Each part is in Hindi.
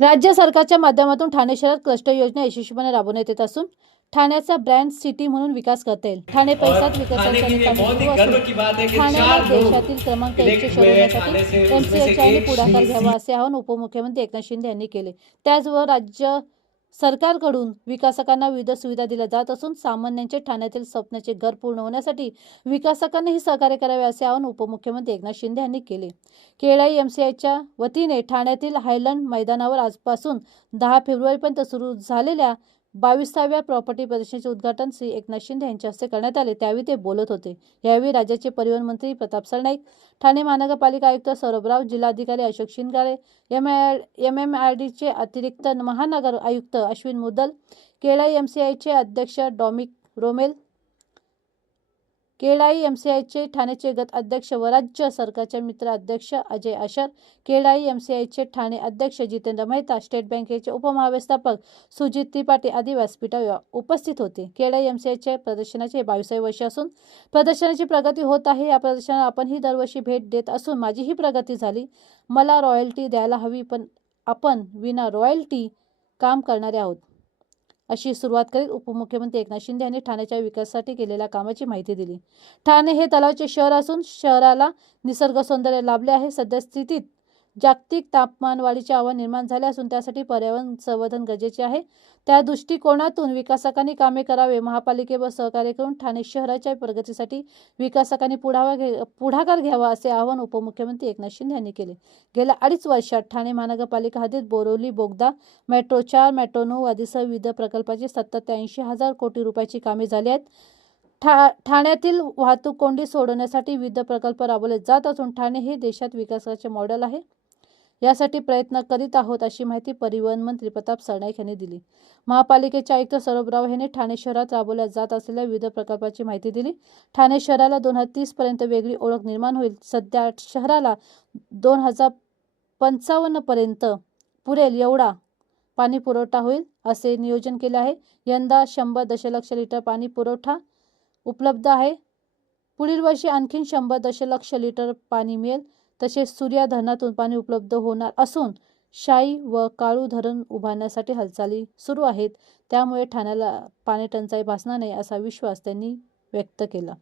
राज्य सरकारच्या माध्यमातून ठाणे शहरात क्लस्टर योजना यशस्वीपणे राबवण्यात येत असून ठाण्याचा ब्रँड सिटी म्हणून विकास करता येईल। ठाणे पैसात विकासाची ठाण्याला देशातील क्रमांक 1 शहर होण्यासाठी एमसीएचआयने पुढाकार घ्यावा असे आवाहन उपमुख्यमंत्री एकनाथ शिंदे यांनी केले। त्याचबरोबर राज्य सरकारकडून विकासकांना विविध सुविधा दिल्या जात असून सामान्यांचे ठाण्यातील स्वप्नाचे घर पूर्ण होण्यासाठी विकासकांनीही सहकार्य करावे असे आवाहन उपमुख्यमंत्री एकनाथ शिंदे यांनी केले। केळाई एमसीआयच्या वतीने ठाण्यातील हायलँड मैदानावर आजपासून 10 फेब्रुवारीपर्यंत सुरू झालेल्या 22व्या प्रॉपर्टी प्रदर्शनाचे उद्घाटन श्री एकनाथ शिंदे यांच्या हस्ते करण्यात आले। त्यावेळी ते बोलत होते। यावेळी राज्याचे परिवहन मंत्री प्रताप सरनाईक, ठाणे महानगरपालिका आयुक्त सौरभ राव, जिल्हाधिकारी अशोक शिंगारे, एमएमआरडीचे अतिरिक्त महानगर आयुक्त अश्विन मुदल, केळाई एमसीआयचे अध्यक्ष डॉमिक रोमेल, केळाई एमसीआयचे ठाणेचे गट अध्यक्ष व राज्य सरकारचे मित्र अध्यक्ष अजय आशर, केळाई एमसीआयचे ठाणे अध्यक्ष जितेंद्र मेहता, स्टेट बँकेचे उपमहाव्यवस्थापक सुजित त्रिपाठी आदी व्यासपीठावर उपस्थित होते। केळाई एमसीआयच्या प्रदर्शनाचे 22वे वर्ष असून प्रदर्शनाची प्रगती होत आहे। या प्रदर्शनाला आपणही दरवर्षी भेट देत असून माझीही प्रगती झाली। मला रॉयल्टी द्यायला हवी, पण आपण विना रॉयल्टी काम करणारे आहोत, अशी सुरुवात करीत उपमुख्यमंत्री एकनाथ शिंदे यांनी ठाण्याच्या विकासासाठी केलेल्या कामाची माहिती दिली। ठाणे हे तलावाचे शहर असून शहराला निसर्ग सौंदर्य लाभले आहे। सध्या स्थितीत जागतिक तापमानवाढीचे आव्हान निर्माण झाले असून त्यासाठी पर्यावरण संवर्धन गरजेचे आहे। त्या दृष्टिकोनातून विकासकांनी कामे करावे। महापालिकेवर सहकार्य करून ठाणे शहराच्या प्रगतीसाठी विकासकांनी पुढाकार घ्यावा असे आवाहन उपमुख्यमंत्री एकनाथ शिंदे यांनी केले। गेल्या 2.5 वर्षात ठाणे महानगरपालिका हद्दीत बोरिवली बोगदा, मेट्रो 4, मेट्रो 9 आदीसह विविध प्रकल्पाची 70 ते 80,000 कोटी रुपयाची कामे झाली आहेत। ठाण्यातील वाहतूक कोंडी सोडवण्यासाठी विविध प्रकल्प राबवले जात असून ठाणे हे देशात विकासाचे मॉडेल आहे। यासाठी प्रयत्न करीत आहोत, अशी माहिती परिवहन मंत्री प्रताप सरनाईक यांनी दिली। महापालिकेचे आयुक्त सौरभ राव यांनी ठाणे शहरात राबवल्या जात असलेल्या विविध प्रकल्पाची माहिती दिली। ठाणे शहराला 2030 पर्यंत वेगळी ओळख निर्माण होईल। सध्या शहराला 2055 पर्यंत पुरेल एवढा पाणी पुरवठा होईल असे नियोजन केले आहे। यंदा 100 दशलक्ष लिटर पाणी पुरवठा उपलब्ध आहे। पुढील वर्षी आणखी 100 दशलक्ष लिटर पाणी मिळेल। तसेच सूर्या धरणातून पाणी उपलब्ध होणार असून शाई व काळू धरण उभारण्यासाठी हालचाली सुरू आहेत। त्यामुळे ठाण्याला पाणी टंचाई भासणार नाही असा विश्वास त्यांनी व्यक्त केला।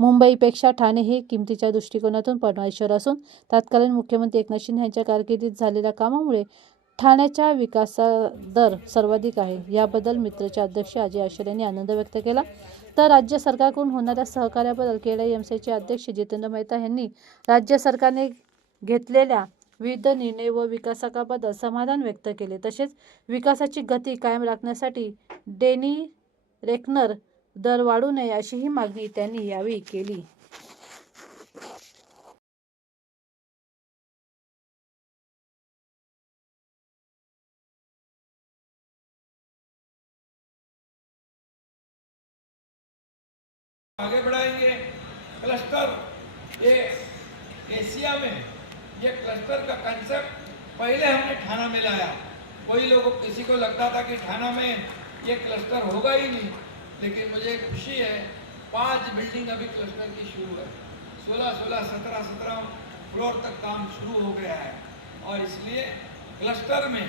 मुंबईपेक्षा ठाणे हे किमतीच्या दृष्टिकोनातून परवडणारे शहर असून तत्कालीन मुख्यमंत्री एकनाथ शिंदे यांच्या कारकिर्दीत झालेल्या कामामुळे ठाण्याचा विकासदर सर्वाधिक आहे। याबद्दल मित्रचे अध्यक्ष अजय आशर यांनी आनंद व्यक्त केला। तर राज्य सरकारकडून होणाऱ्या सहकार्याबद्दल केळाई एमसीआयचे अध्यक्ष जितेंद्र मेहता यांनी राज्य सरकारने घेतलेल्या विविध निर्णय व विकासाबद्दल समाधान व्यक्त केले। तसेच विकासाची गती कायम राखण्यासाठी डेनी रेकनर दर वाढू नये अशीही मागणी त्यांनी यावेळी केली। आगे बढ़ाएंगे। क्लस्टर ये एशिया में ये क्लस्टर का कंसेप्ट पहले हमने ठाणा में लाया। किसी को लगता था कि ठाणा में ये क्लस्टर होगा ही नहीं, लेकिन मुझे खुशी है 5 बिल्डिंग अभी क्लस्टर की शुरू है। 17 फ्लोर तक काम शुरू हो गया है और इसलिए क्लस्टर में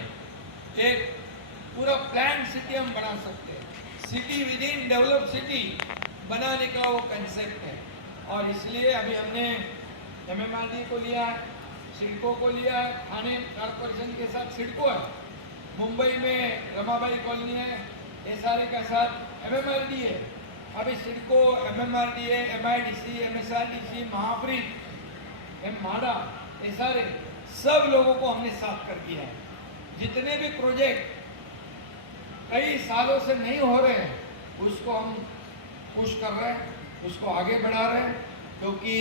एक पूरा प्लान सिटी हम बना सकते हैं। City with in develop city बनाने का वो कंसेप्ट है और इसलिए अभी हमने एमएमआरडी को लिया है, सिडको को लिया है, ठाणे कॉर्पोरेशन के साथ सिडको है, मुंबई में रमाबाई कॉलोनी है, ये सारे का साथ एमएमआरडी है। अभी सिडको, एमएमआरडी है, एमआईडीसी, एमएसआरडीसी, महाब्रिज, माडा, ये सारे सब लोगों को हमने साथ कर दिया है। जितने भी प्रोजेक्ट कई सालों से नहीं हो रहे हैं उसको हम पुश कर रहे हैं, उसको आगे बढ़ा रहे हैं, क्योंकि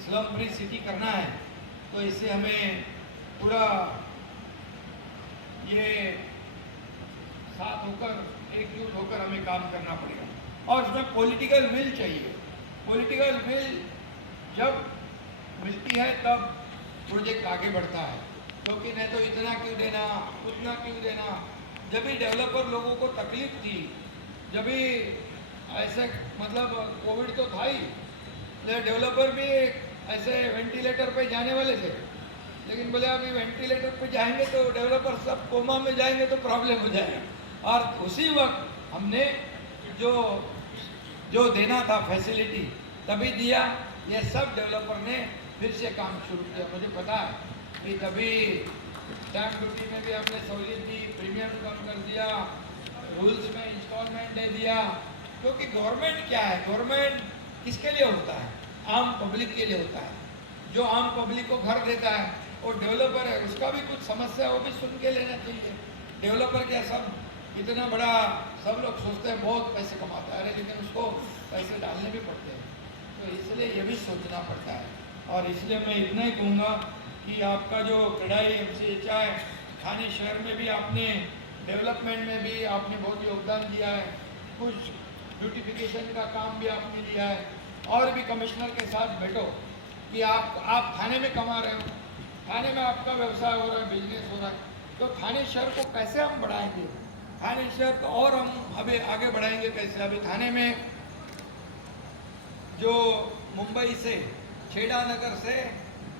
स्लम फ्री सिटी करना है तो इससे हमें पूरा ये साथ होकर एकजुट होकर हमें काम करना पड़ेगा और उसमें पॉलिटिकल विल चाहिए। पॉलिटिकल विल जब मिलती है तब प्रोजेक्ट आगे बढ़ता है, क्योंकि नहीं तो इतना क्यों देना, उतना क्यों देना। जब भी डेवलपर लोगों को तकलीफ थी, जब भी ऐसे मतलब कोविड तो था ही, डेवलपर भी ऐसे वेंटिलेटर पे जाने वाले थे, लेकिन बोले अभी वेंटिलेटर पे जाएंगे तो डेवलपर सब कोमा में जाएंगे तो प्रॉब्लम हो जाएगा। और उसी वक्त हमने जो जो देना था फैसिलिटी तभी दिया। ये सब डेवलपर ने फिर से काम शुरू किया। मुझे पता है कि तभी स्टैम्प ड्यूटी में भी हमने सहूलियत दी, प्रीमियम कम कर दिया, रूल्स में इंस्टॉलमेंट दे दिया। क्योंकि गवर्नमेंट क्या है, गवर्नमेंट किसके लिए होता है? आम पब्लिक के लिए होता है। जो आम पब्लिक को घर देता है वो डेवलपर है, उसका भी कुछ समस्या है वो भी सुन के लेना चाहिए। डेवलपर क्या सब इतना बड़ा, सब लोग सोचते हैं बहुत पैसे कमाता है, लेकिन उसको पैसे डालने भी पड़ते हैं, तो इसलिए ये भी सोचना पड़ता है। और इसलिए मैं इतना ही कहूँगा कि आपका जो क्रेडाई MCHI थाने शहर में भी आपने डेवलपमेंट में भी आपने बहुत योगदान दिया है, कुछ ब्यूटिफिकेशन का काम भी आपने दिया है। और भी कमिश्नर के साथ बैठो कि आप थाने में कमा रहे हो, थाने में आपका व्यवसाय हो रहा है, बिजनेस हो रहा है, तो थाने शहर को कैसे हम बढ़ाएंगे, थाने शहर को और हम अभी आगे बढ़ाएंगे कैसे? अभी थाने में जो मुंबई से छेड़ा नगर से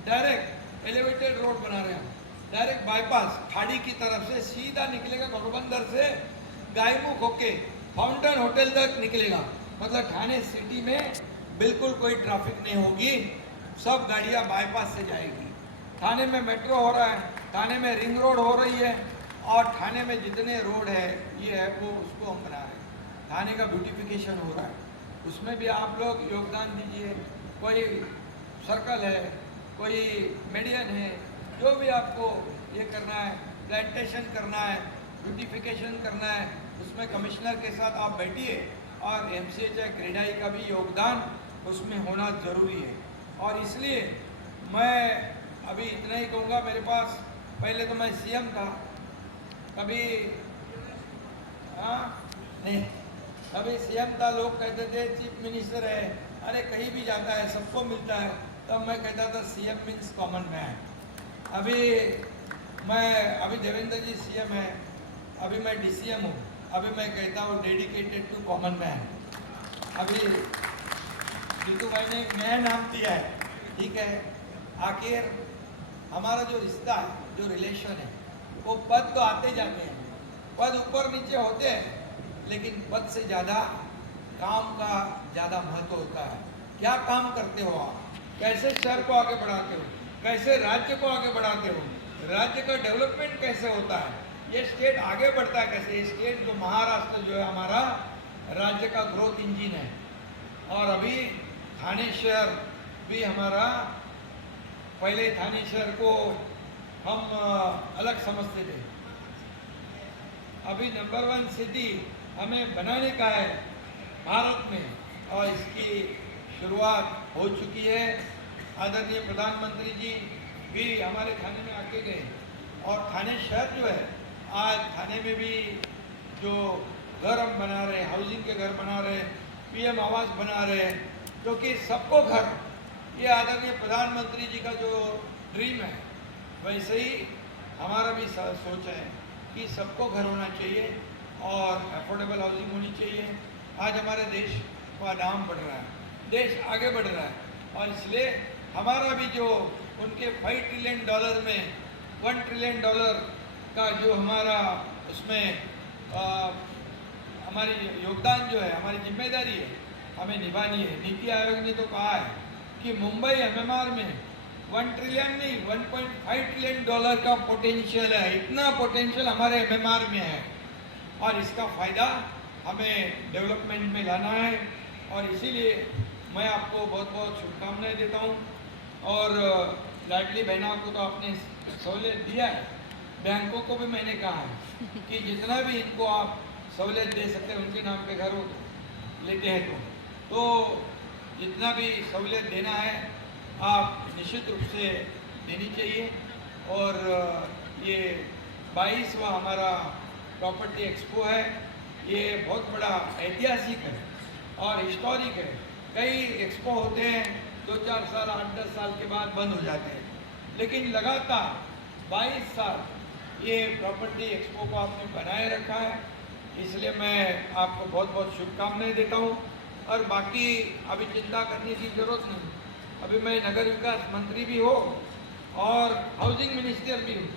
डायरेक्ट एलिवेटेड रोड बना रहे हैं, डायरेक्ट बाईपास खाड़ी की तरफ से सीधा निकलेगा घोड़बंदर से गायमुख होके फाउंटेन होटल तक निकलेगा। मतलब थाने सिटी में बिल्कुल कोई ट्रैफिक नहीं होगी, सब गाड़ियां बाईपास से जाएगी। थाने में मेट्रो हो रहा है, थाने में रिंग रोड हो रही है, और थाने में जितने रोड है ये है वो उसको हम बना रहे हैं। थाने का ब्यूटिफिकेशन हो रहा है, उसमें भी आप लोग योगदान दीजिए। कोई सर्कल है, कोई मेडियन है, जो भी आपको ये करना है, प्लांटेशन करना है, ब्यूटिफिकेशन करना है, उसमें कमिश्नर के साथ आप बैठिए। और MCHI क्रेडाई का भी योगदान उसमें होना ज़रूरी है। और इसलिए मैं अभी इतना ही कहूँगा, मेरे पास पहले तो मैं CM था, कभी नहीं, कभी CM था, लोग कहते थे चीफ मिनिस्टर है, अरे कहीं भी जाता है सबको मिलता है, तब मैं कहता था CM मीन्स कॉमन मैन। अभी देवेंद्र जी CM है, अभी मैं DCM हूँ, अभी मैं कहता हूँ डेडिकेटेड टू कॉमन मैन। अभी जीतू भाई ने एक नया नाम दिया है, ठीक है। आखिर हमारा जो रिश्ता है, जो रिलेशन है, वो पद तो आते जाते हैं, पद ऊपर नीचे होते हैं, लेकिन पद से ज़्यादा काम का ज़्यादा महत्व होता है। क्या काम करते हो आप, कैसे शहर को आगे बढ़ाते हो, कैसे राज्य को आगे बढ़ाते हो, राज्य का डेवलपमेंट कैसे होता है, ये स्टेट आगे बढ़ता है कैसे। ये स्टेट जो महाराष्ट्र जो है हमारा राज्य का ग्रोथ इंजिन है। और अभी थाने शहर भी हमारा, पहले थाने शहर को हम अलग समझते थे, अभी नंबर 1 सिटी हमें बनाने का है भारत में, और इसकी शुरुआत हो चुकी है। आदरणीय प्रधानमंत्री जी भी हमारे थाने में आके गए, और थाने शहर जो है, आज थाने में भी जो घर हम बना रहे हैं, हाउसिंग के घर बना रहे हैं, PM आवास बना रहे हैं, क्योंकि सबको घर, ये आदरणीय प्रधानमंत्री जी का जो ड्रीम है, वैसे ही हमारा भी सोच है कि सबको घर होना चाहिए और अफोर्डेबल हाउसिंग होनी चाहिए। आज हमारे देश का नाम बढ़ रहा है, देश आगे बढ़ रहा है, और इसलिए हमारा भी जो उनके $5 ट्रिलियन में $1 ट्रिलियन का जो हमारा उसमें हमारी योगदान जो है, हमारी जिम्मेदारी है, हमें निभानी है। नीति आयोग ने तो कहा है कि मुंबई MMR में $1 ट्रिलियन नहीं, $1.5 ट्रिलियन का पोटेंशियल है। इतना पोटेंशियल हमारे MMR में है, और इसका फ़ायदा हमें डेवलपमेंट में लाना है। और इसीलिए मैं आपको बहुत बहुत शुभकामनाएं देता हूँ। और लाडली बहनों को तो आपने सहूलियत दिया है, बैंकों को भी मैंने कहा है कि जितना भी इनको आप सहूलियत दे सकते हैं, उनके नाम पे घर हो लेते हैं तो जितना भी सहूलियत देना है आप निश्चित रूप से देनी चाहिए। और ये 22वां हमारा प्रॉपर्टी एक्सपो है, ये बहुत बड़ा ऐतिहासिक है और हिस्टोरिक है। कई एक्सपो होते हैं 2-4 साल, 8-10 साल के बाद बंद हो जाते हैं, लेकिन लगातार 22 साल ये प्रॉपर्टी एक्सपो को आपने बनाए रखा है, इसलिए मैं आपको बहुत बहुत शुभकामनाएं देता हूँ। और बाकी अभी चिंता करने की ज़रूरत नहीं, अभी मैं नगर विकास मंत्री भी हो और हाउसिंग मिनिस्टर भी हूँ,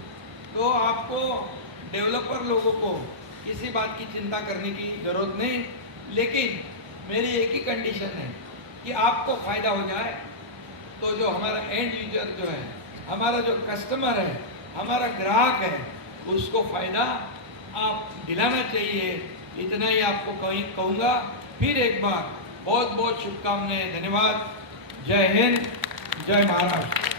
तो आपको डेवलपर लोगों को किसी बात की चिंता करने की ज़रूरत नहीं। लेकिन मेरी एक ही कंडीशन है कि आपको फ़ायदा हो जाए। तो जो हमारा एंड यूजर जो है, हमारा जो कस्टमर है, हमारा ग्राहक है, उसको फ़ायदा आप दिलाना चाहिए। इतना ही आपको कहूँगा। फिर एक बार बहुत बहुत शुभकामनाएं, धन्यवाद। जय हिंद, जय महाराष्ट्र।